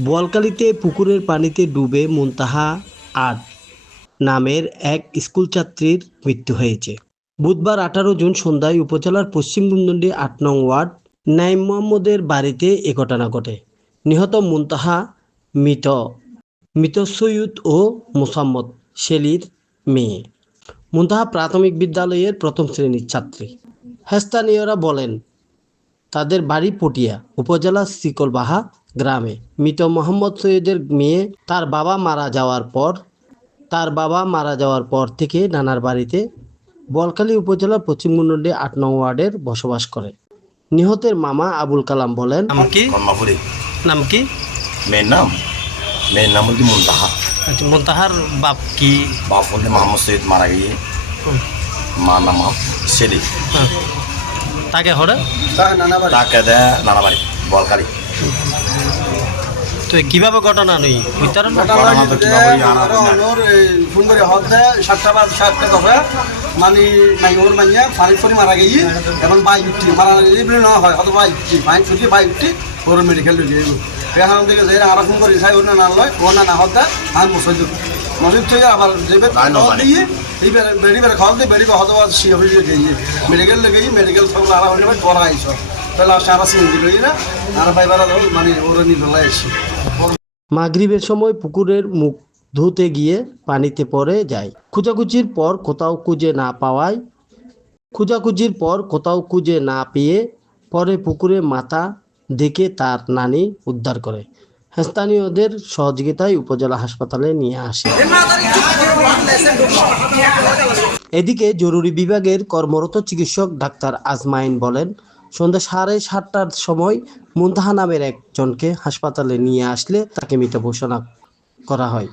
বোয়ালকালীতে পুকুরের পানিতে ডুবে মুনতাহা আট নামের এক স্কুল ছাত্রীর মৃত্যু হয়েছে। বুধবার আঠারো জুন সন্ধ্যায় উপজেলার পশ্চিম গুন্দন্ডি আট নং ওয়ার্ড নাইম মোহাম্মদের বাড়িতে এ ঘটনা ঘটে। নিহত মুনতাহা মৃত মৃত সৈয়দ ও মোসাম্মদ শেলির মেয়ে। মুনতাহা প্রাথমিক বিদ্যালয়ের প্রথম শ্রেণির ছাত্রী। হেস্তানীয়রা বলেন, তাদের বাড়ি পটিয়া, উপজেলা সিকলবাহা গ্রামে। মৃত মোহাম্মদ সৈয়দের মেয়ে তার বাবা মারা যাওয়ার পর তার বাবা মারা যাওয়ার পর থেকে নানার বাড়িতে বলকালী উপজেলার পশ্চিমবঙ্গে আট নং ওয়ার্ডের বসবাস করে। নিহতের মামা আবুল কালাম বলেন নাম কি? নাম কি? মেয়ের নাম? মেয়ের নাম হচ্ছে মুন্তাহা। আচ্ছা মোতাহার বাপ কি? বাপ হলে মোহাম্মদ সৈয়দ মারা গিয়ে মা নাম সেলি তাকে হরে? তাকে দেয় নানা বাড়ি বলকারি তো কীভাবে ঘটনা নেই উত্তরণ ঘটনা তো কীভাবে জানা আরও যায় না। অনর ফোন করে হতে সাতটা বাজ সাতটা দফা মানে মাইওর মাইয়া ফানি ফরি মারা গেছি এবং বাই উঠি মারা গেছি বলে না হয় হয়তো বাই উঠি ফাইন ছুটি বাই উঠি ওর মেডিকেল ঢুকে যাব এখান থেকে যাই আর ফোন করি সাই ওর না লয় ওর না না হতে আমি মসজিদ মসজিদ থেকে আবার যাবে? দিয়ে এই বেড়ি বেড়ে খাওয়াল দিয়ে বেড়ি হয়তো সি হয়ে গিয়ে মেডিকেল লেগে মেডিকেল সব আরা হলে করা আইস তাহলে সারা সিঙ্গি লই না। আর ভাইবার মানে ওরা নিয়ে এসে মাগরিবের সময় পুকুরের মুখ ধুতে গিয়ে পানিতে পড়ে যায়। খোঁজাখুঁজির পর কোথাও খুঁজে না পাওয়ায় খোঁজাখুঁজির পর কোথাও খুঁজে না পেয়ে পরে পুকুরে মাথা দেখে তার নানি উদ্ধার করে। স্থানীয়দের সহযোগিতায় উপজেলা হাসপাতালে নিয়ে আসে। এদিকে জরুরি বিভাগের কর্মরত চিকিৎসক ডাক্তার আজমাইন বলেন সন্ধ্যা সাড়ে সাতটার সময় মুন্তাহা নামের একজনকে হাসপাতালে নিয়ে আসলে তাকে মৃত ঘোষণা করা হয়।